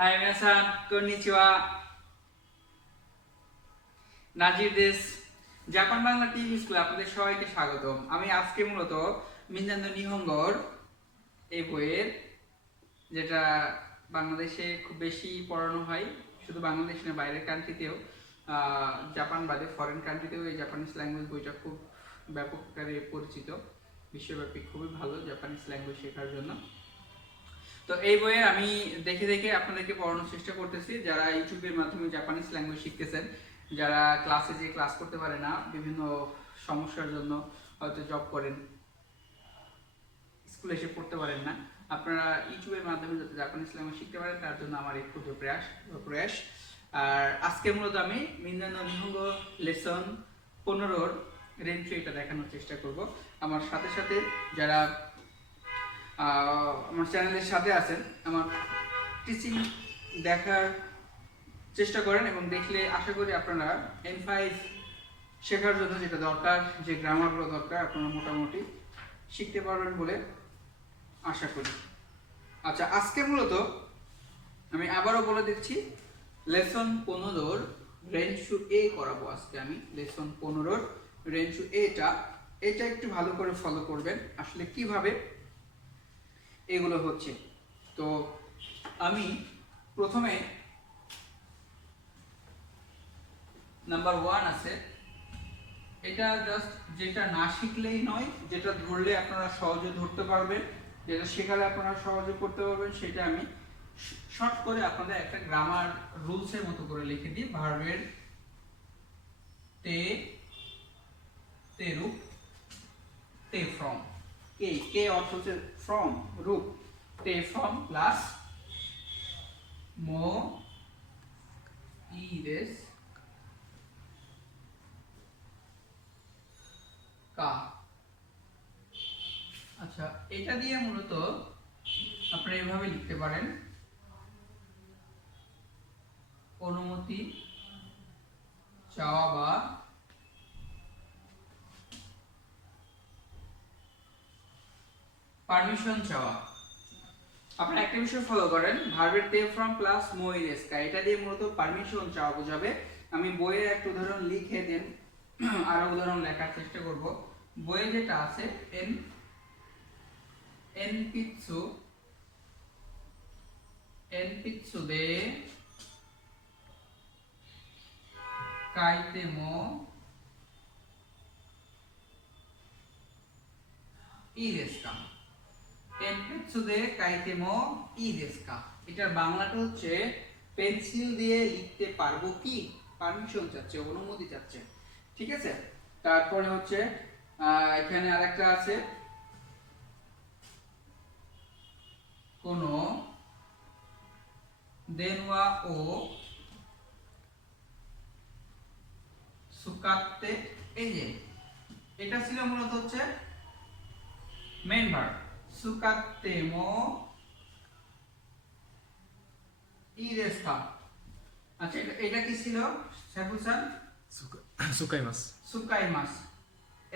High মিনাসান, konnichiwa. নাজির দেশ, Japan Bangla TV স্কুলে আপনাদের সবাইকে স্বাগতম। আমি আজকে মূলত মিন্নানো নিহঙ্গর এই বইয়ের, যেটা বাংলাদেশে খুব বেশি পড়ানো হয়, শুধু বাংলাদেশ না বাইরের কান্ট্রিতেও, জাপান বাদে ফরেন কান্ট্রিতেও এই জাপানিজ ল্যাঙ্গুয়েজ বইটা খুব ব্যাপক আকারে পরিচিত। বিশ্বব্যাপী খুবই ভালো জাপানিজ ল্যাঙ্গুয়েজ শেখার জন্য। তো এই বইয়ে আমি দেখে দেখে আপনাদেরকে পড়ানোর চেষ্টা করতেছি, যারা ইউটিউবের মাধ্যমে জাপানিজ ল্যাঙ্গুয়েজ শিখতেছেন, যারা ক্লাসে যে ক্লাস করতে পারে না বিভিন্ন সমস্যার জন্য, হয়তো জব করেন, স্কুলে এসে পড়তে পারেন না, আপনারা ইউটিউবের মাধ্যমে যাতে জাপানিজ ল্যাঙ্গুয়েজ শিখতে পারেন তার জন্য আমার এই ক্ষুদ্র প্রয়াস। আর আজকে মূলত আমি মিন্নানো নিহঙ্গো লেসন 15 রেঞ্চু এটা দেখানোর চেষ্টা করব। আমার সাথে সাথে যারা আমার চ্যানেলের সাথে আছেন, আমার টিচিং দেখার চেষ্টা করেন এবং দেখলে আশা করি আপনারা N5 শেখার জন্য যেটা দরকার, যে গ্রামারগুলো দরকার, আপনারা মোটামুটি শিখতে পারবেন বলে আশা করি। আচ্ছা, আজকে মূলত আমি আবারও বলে দিচ্ছি, লেসন 15 রেঞ্চু এ করাবো আজকে আমি। লেসন 15 রেঞ্চু এটা একটু ভালো করে ফলো করবেন, আসলে কিভাবে এগুলো হচ্ছে। তো আমি প্রথমে নাম্বার 1 আছে, এটা জাস্ট যেটা না শিখলেই নয়, যেটা ধরলে আপনারা সহজে ধরতে পারবেন, যেটা শেখালে আপনারা সহজে করতে পারবেন, সেটা আমি শর্ট করে আপনাদের একটা গ্রামার রুলসের মতো করে লিখে দিই। ভার্বের তে তে রূপ, তে ফ্রম, কে অর্থ হচ্ছে ফ্রম, রূপ, তে ফ্রম প্লাস মো ইরেস কা। আচ্ছা, এটা দিয়ে মূলত আপনারা এভাবে লিখতে পারেন, অনুমতি চাওয়া বা পারমিশন চাওয়া। আপনারা একটা বিষয় ফলো করেন, ভার্বের তে ফ্রম প্লাস মোইরেস কা, এটা দিয়ে মূলত পারমিশন চাওয়া বোঝাবে। আমি বইয়ে একটা উদাহরণ লিখে দেন, আরো উদাহরণ লেখার চেষ্টা করব। বইয়ে যেটা আছে, এন এন পিৎসু দে কাইতেমো ই দেsu ka, পেনসিল দিয়ে কাইতেমো ই দেsu ka, এটার বাংলাটা হচ্ছে পেন্সিল দিয়ে লিখতে পারবো কি, পারমিশন চাচ্ছে, অনুমতি চাচ্ছে। ঠিক আছে, তারপরে হচ্ছে এখানে আরেকটা আছে, কোন দেনওয়া ও সুকাতে, এই যে এটা ছিল মূলত হচ্ছে মেইন ভার্ব, সুকাতেমো ই দেsu ka। আচ্ছা, এটা কি ছিল সাইফুল স্যার? সুকাইমাস। সুকাইমাস।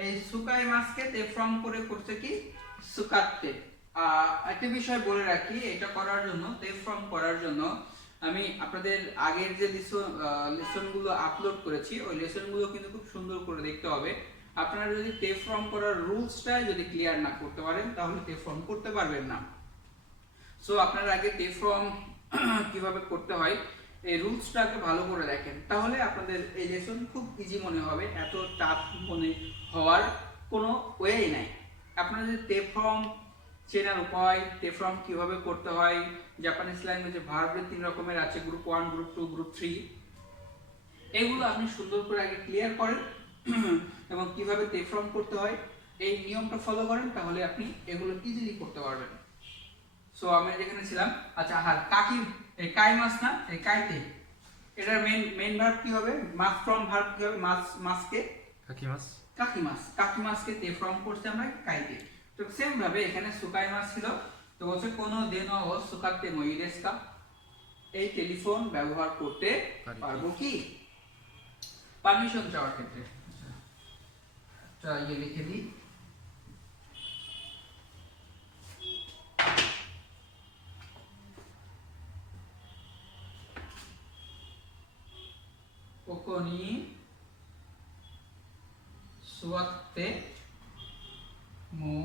এই সুকাইমাসকে তে ফ্রম করে করছে কি, সুকাতে। একটা বিষয় বলে রাখি, এটা করার জন্য, তে ফ্রম করার জন্য আমি আপনাদের আগের যে লেসনগুলো আপলোড করেছি, ওই লেসনগুলো কিন্তু খুব সুন্দর করে দেখতে হবে। আপনারা যদি তে ফ্রম করার রুলসটা যদি ক্লিয়ার না করতে পারেন, তাহলে তে ফ্রম করতে পারবেন না। সো আপনারা আগে তে ফ্রম কিভাবে করতে হয় এই রুলসটাকে ভালো করে দেখেন, তাহলে আপনাদের এই লেসন খুব ইজি মনে হবে, এত টাফ মনে হওয়ার কোনো ওয়েই নাই। আপনারা যদি তে ফ্রম চেনার উপায়, তে ফ্রম কিভাবে করতে হয়, জাপানিজ ল্যাঙ্গুয়েজে ভার্বের 3 রকমের আছে, গ্রুপ 1, গ্রুপ 2, গ্রুপ 3, এগুলো আপনি সুন্দর করে আগে ক্লিয়ার করেন এবং কিভাবে তে ফ্রম করতে হয় এই নিয়মটা ফলো করেন, তাহলে আপনি এগুলো ইজিলি করতে পারবেন। সো আমি যেখানে ছিলাম, আচ্ছা, কাকি, এই কাই মাছ না, এই কাইতে, এটার মেইন ভার্ব কি হবে, মাছ ফ্রম ভার্ব কি হবে, মাছকে কাকিমাস। কাকি মাছকে তে ফ্রম করতে আমরা কাইতে। তো সেম ভাবে এখানে সুকাই মাছ ছিল, তো বলছে কোন দেন ও সুকাতে মইরেস কা, এই টেলিফোন ব্যবহার করতে পারবো কি, পারমিশন চাওয়ার ক্ষেত্রে। আচ্ছা, লিখে দিই, সুকনি সুয়াত্তে মো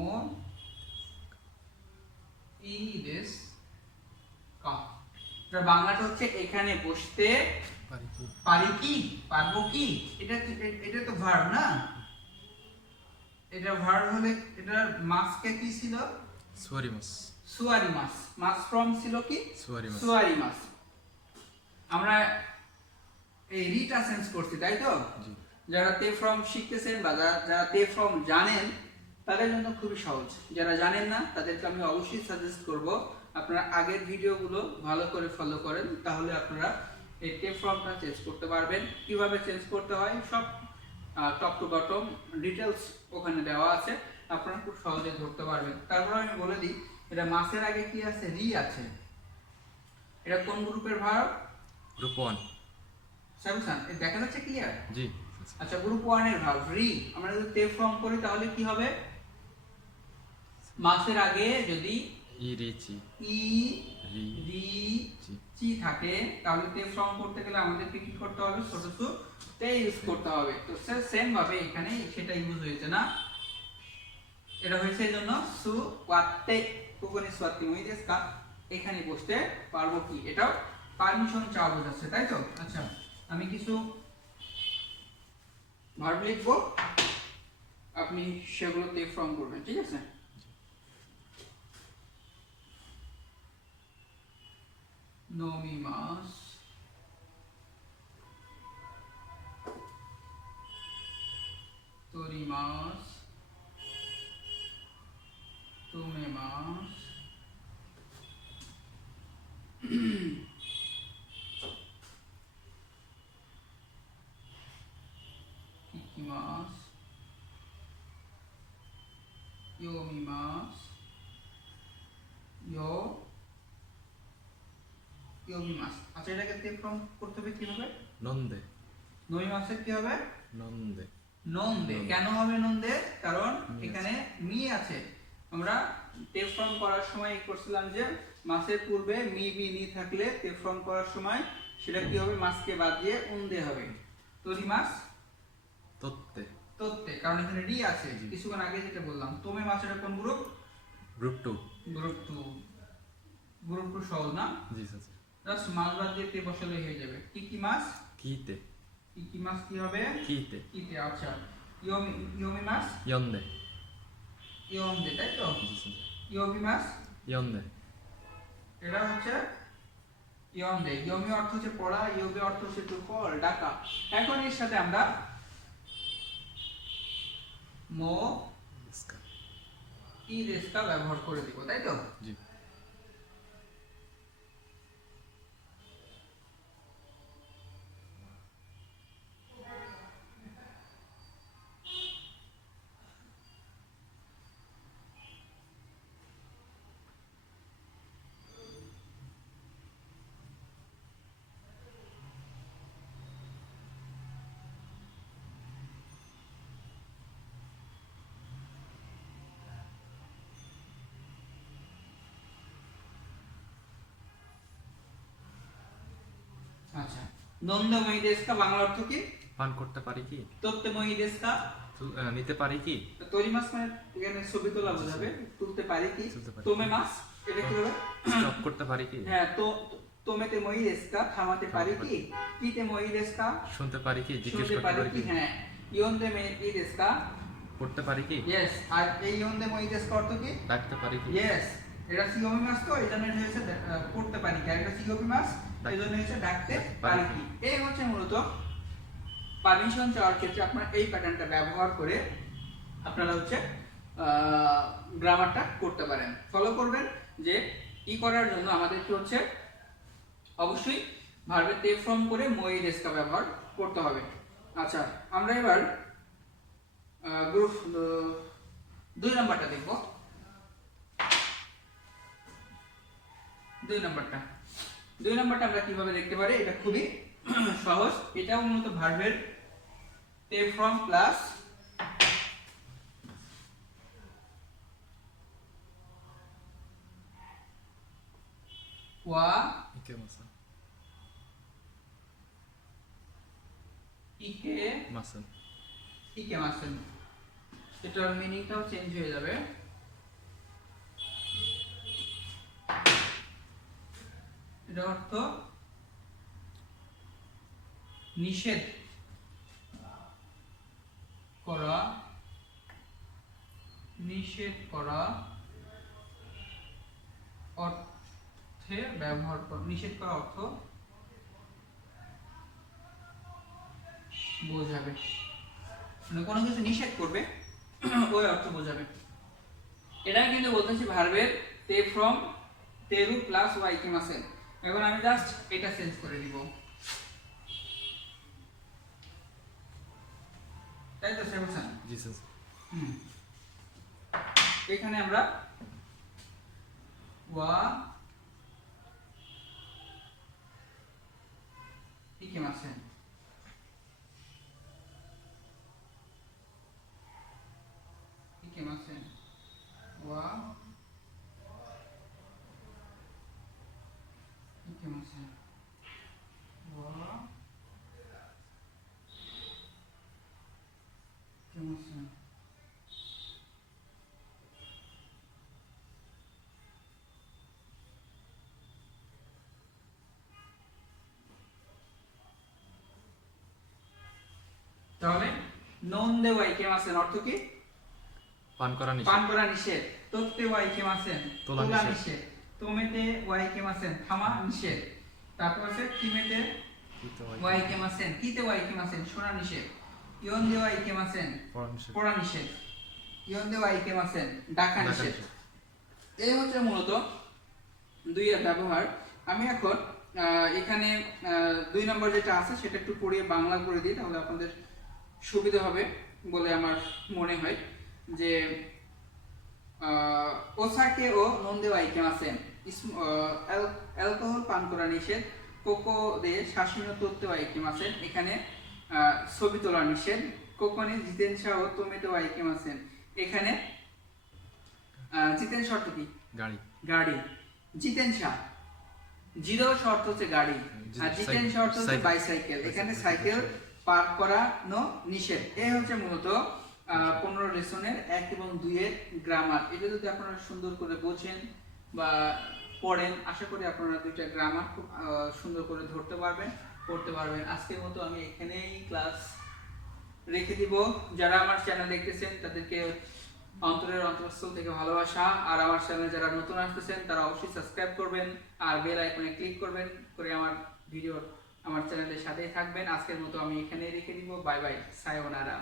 ই দেশ কা। এটা বাংলাটা হচ্ছে এখানে বসতে পারি কি পারি কি, পারবো কি। এটা তো ভার্ব না, এটা ভার্ব হলে এটার মাসকে কি ছিল? সুয়ারিমাস সুয়ারি মাস। মাস ফ্রম ছিল কি? সুয়ারিমাস সুয়ারি মাস। আমরা এই রিটা সেন্স করছি, তাই তো? জি যারা তে ফ্রম শিখতেছেন বা যারা তে ফ্রম জানেন তাদের জন্য খুবই সহজ। যারা জানেন না তাদেরকে আমি অবশ্যই সাজেস্ট করব আপনারা আগের ভিডিওগুলো ভালো করে ফলো করেন, তাহলে আপনারা এই তে ফ্রমটা চেঞ্জ করতে পারবেন। কিভাবে চেঞ্জ করতে হয় সব টপ টু বটম ডিটেলস ওখানে দেওয়া আছে, আপনারা খুব সহজে ধরতে পারবেন। তারপর আমি বলে দিই, এটা মাসের আগে কি আছে? রি আছে। এটা কোন গ্রুপের ভার্ব? গ্রুপ 1 সাবসান এটা দেখা যাচ্ছে ক্লিয়ার? জি আচ্ছা, গ্রুপ 1 এর ভার্ব রি। আমরা যদি তে ফ্রম করি তাহলে কি হবে? মাসের আগে যদি ই রিচি ই রি রি জি চি থাকে তাহলে তে ফ্রম করতে গেলে আমাদেরকে কি করতে হবে? ছোট সু তে ইউজ করতে হবে। তো সেম ভাবে এখানে সেটা ইউজ হয়েছে না, এটা হয়েছে এজন্য সু ওয়াত্তে কোকনি সোয়াত্তি মই দেস কা, এখানে বসতে পারবো কি, এটাও পারমিশন চাওয়া বোঝাচ্ছে, তাই তো? আচ্ছা, আমি কিছু ভার্ব লিখবো, আপনি সেগুলো তে ফ্রম করবেন, ঠিক আছে? নমিমাস, তোরিমাস, তুমেমাস, কিকিমাস, ইয়োমিমাস, ইয়োমিমাস। আচ্ছা, এটাকে তে ফ্রম করতে হবে কিভাবে? নন্দে নমিমাসের কি হবে? নন্দে নন্দে। কেন হবে নন্দে? কারণ এখানে মি আছে। আমরা তে ফ্রম করার সময় কি করছিলাম যে মাসের পূর্বে মি বি নি থাকলে তে ফ্রম করার সময় সেটা কি হবে? মাসকে বাদ দিয়ে উন্দে হবে। তরি মাস তত্তে তত্তে, কারণ এখানে রি আছে। কিছুক্ষণ আগে যেটা বললাম, তোমে মাসের কোন গ্রুপ? Group 2 group 2। গ্রুপ 2 সহজ না? জি স্যার জাস্ট মাস বাদ দিয়ে তে বসালে হয়ে যাবে। কি কি মাস? কিতে কি কি মাস কি হবে? কিতে কিতে। আচ্ছা, ইয়োমি ইয়োমি মাস ইয়ন্দে ইয়োন্দে, তাই তো? জি স্যার ইয়োমি মাস ইয়ন্দে এটা হচ্ছে ইয়ন্দে। ইয়মি অর্থ হচ্ছে পড়া, ইয়োবে অর্থ হচ্ছে টু কল, ডাকা। এখন এর সাথে আমরা মো ইসকা ই দেশকা ব্যবহার করে দিব, তাই তো? জি আচ্ছা, নন্দময়ী দেশকা বাংলা অর্থ কি? পান করতে পারি কি তত্ত্বময়ী দেশকা নিতে পারি কি তরি মাস মানে এখানে ছবি তোলা বোঝাবে। তুলতে পারি কি? তুলতে পারি। তোমে মাস এটা কি হবে? স্টপ করতে পারি কি হ্যাঁ, তো তোমেতে মই দেশকা থামাতে পারি কি? কিতে মই দেশকা শুনতে পারি কি জিজ্ঞেস শুনতে করতে পারি পারি কি? কি হ্যাঁ, ইয়ন্দে মে ই দেশকা পড়তে পারি কি ইয়েস। আর এই ইয়ন্দে মই দেশকা অর্থ কি? ডাকতে পারি কি ইয়েস। এটা সিওবি মাস, তো এই জন্য এটা হচ্ছে পড়তে পারি কি। আর এটা সিওবি মাস, এই জন্য হচ্ছে ডাকতে পারি কি। এই হচ্ছে মূলত পারমিশন চাওয়ার ক্ষেত্রে আপনারা এই প্যাটার্নটা ব্যবহার করে আপনারা হচ্ছে গ্রামারটা করতে পারেন। ফলো করবেন যে ই করার জন্য আমাদেরকে হচ্ছে অবশ্যই ভার্বের তে ফ্রম করে মই দেশকা ব্যবহার করতে হবে। আচ্ছা, আমরা এবার গ্রুপ 2 নাম্বারটা দেখব। 2 নাম্বারটা আমরা কিভাবে দেখতে পারি? এটা খুবই সহজ। এটাও মূলত ভার্বের তে ফ্রম প্লাস ওয়া ইকেমাসা ইকে মাসেন। ইকে মাসেন, এটার মিনিংটাও চেঞ্জ হয়ে যাবে। এটা অর্থ নিষেধ করা, নিষেধ করা অর্থে ব্যবহার করা, নিষেধ করা অর্থ বোঝাবে, মানে কোনো কিছু নিষেধ করবে ওই অর্থ বোঝাবে। এটা কিন্তু বলতেছি ভার্বের তে ফ্রম তেরু প্লাস ওয়াই কিমাসেন। এখন আমি জাস্ট এটা চেঞ্জ করে দিব, তাই তো সেবসান? জি স্যার। এখানে আমরা ওয়া ইকিমাসেন, ইকিমাসেন ওয়া ইকিমাসেন ওয়া ইকিমাসেন। তাহলে নন দে ওয়াই কিমাসেন অর্থ কি? পান করা নিষেধ। পান করা নিষেধ। তোতে ওয়াই কিমাসেন তোলা তোলা নিষেধ। নিষেধ। তোমেতে ওয়াই কিমাসেন থামা নিষেধ। তারপর আছে কিমেতে ওয়াই কিমাসেন কিতে ওয়াই কিমাসেন শোনা নিষেধ। ইয়ন দে ওয়াই কিমাসেন পড়া নিষেধ। পড়া নিষেধ। ইয়ন দে ওয়াই কিমাসেন ডাকা ডাকা নিষেধ। নিষেধ। এই হচ্ছে মূলত দুই এর ব্যবহার। আমি এখন এখানে 2 নম্বর যেটা আছে সেটা একটু পড়িয়ে বাংলা করে দিই, তাহলে আপনাদের সুবিধা হবে বলে আমার মনে হয়। যে ওসাকে ও নন্দে ওয়াইকেমাসেন, অ্যালকোহল পান করা নিষেধ। কোকো দে শাসিনো তত্ত্বে ওয়াইকেমাসেন, এখানে ছবি তোলা নিষেধ। কোকোনে জিতেনশা ও তোমেতে ওয়াইকেমাসেন, এখানে জিতেনশা অর্থ কি? গাড়ি। গাড়ি। জিতেনশা জিরো শর্ত হচ্ছে গাড়ি, আর জিতেনশা অর্থ হচ্ছে বাইসাইকেল। এখানে সাইকেল পার্ক করানো নিষেধ। এই হচ্ছে মূলত 15 লেসনের 1 এবং 2 এর গ্রামার। এটা যদি আপনারা সুন্দর করে বোঝেন বা পড়েন, আশা করি আপনারা দুইটা গ্রামার খুব সুন্দর করে ধরতে পারবেন, পড়তে পারবেন। আজকের মতো আমি এখানেই ক্লাস রেখে দিব। যারা আমার চ্যানেল দেখতেছেন তাদেরকে অন্তরের অন্তঃস্থল থেকে ভালোবাসা। আর আমার চ্যানেলে যারা নতুন আসতেছেন তারা অবশ্যই সাবস্ক্রাইব করবেন আর বেল আইকনে ক্লিক করবেন করে আমার ভিডিও আমার চ্যানেলের সাথেই থাকবেন। আজকের মতো আমি এখানেই রেখে দিব। Bye bye, সায়োনারা।